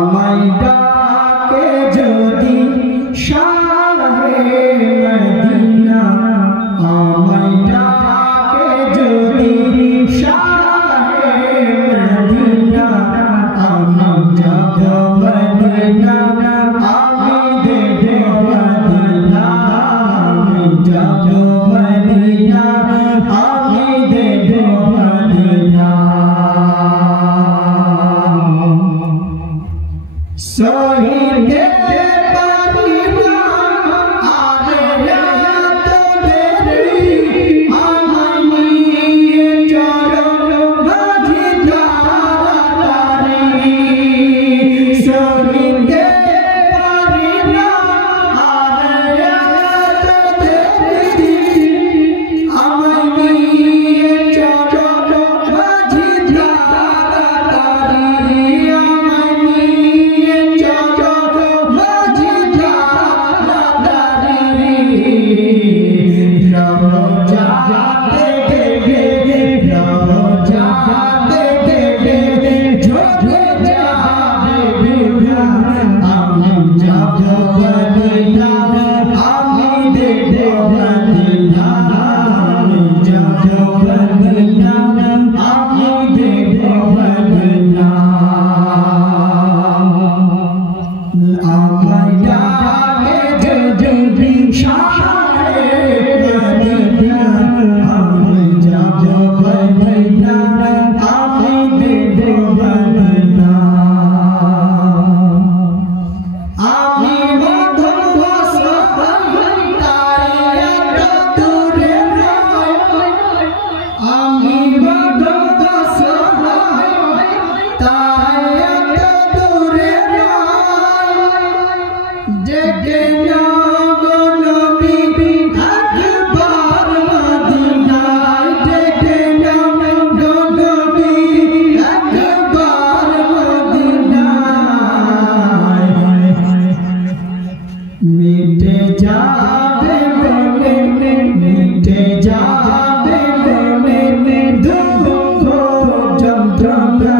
আমায় ডাকে যদি শাহে মদিনা, আমায় ডাকে যদি শাহে মদিনা, আমি যাব মদিনা, আমি দেব মদিনা, আমি যাব মদিনা, আমি দেব মদিনা। সহিতে পারি না আর এত দেরি, আমায় নিয়ে চলো মাঝি তাড়াতাড়ি। সহিতে পারি না আর এত দেরি, আমায় নিয়ে চলো মাঝি তাড়াতাড়ি, আমায় নিয়ে চলো মাঝি তাড়াতাড়ি। রওজাতে দেবে, রওজাতে দেবে ঝরে যাবে বিনা, আমি যাব মদিনা, আমি দেব মদিনা, আমি যাব মদিনা, আমি দেব মদিনা। আমায় ডাকে যদি শাহে মদিনা, আমি যাব মদিনা, আমি দেব মদিনা। আমি মধ্যবয়স তাই এত দূরে নয়, আমি মধ্যবয়স তাই এত দূরে নয়, ডেকে নাও গো নবী একবার মদিনায়, ডেকে নাও গো নবী একবার মদিনায়। মিটে যাবে মনে, মিটে যাবে মনে দুঃখ যন্ত্রণা,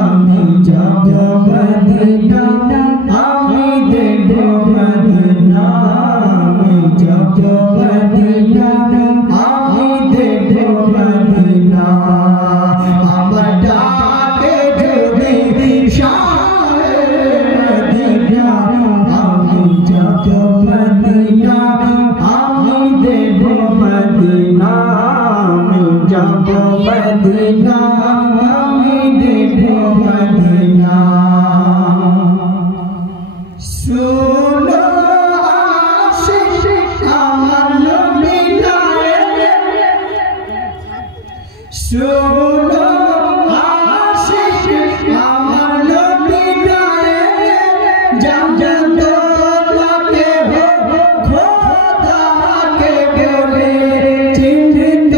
আমি যাব মদিনা, আমি দেব মদিনা, আমি যাব মদিনা, আমি দেব মদিনা। আমার ডাকে যদি শাহে মদিনা, আমি যাব মদিনা, আমি দেব মদিনা, আমি যাব মদিনা, আমি দেব মদিনা। শুনো আশিক আমার নবী গায়ে, শুনো আশিক আমার নবী গায়ে, জান্নাত লাগে খোদাকে বলে, চিহ্নিত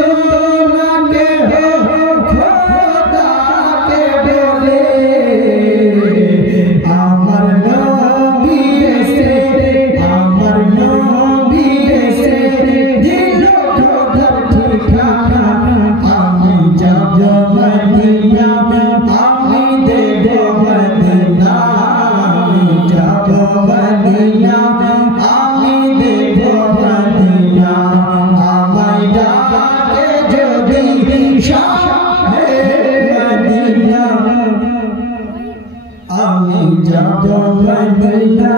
লাগে খোদাকে বলে। আমার নবী এসে, আমার নবী এসে দিল খোদার ঠিকানা, আমি যাব মদিনা, আমি দেব মদিনা, আমি যাব মদিনা, আমি দেব মদিনা। আমায় ডাকে যদি শাহে মদিনা, আমি যাব মদিনা,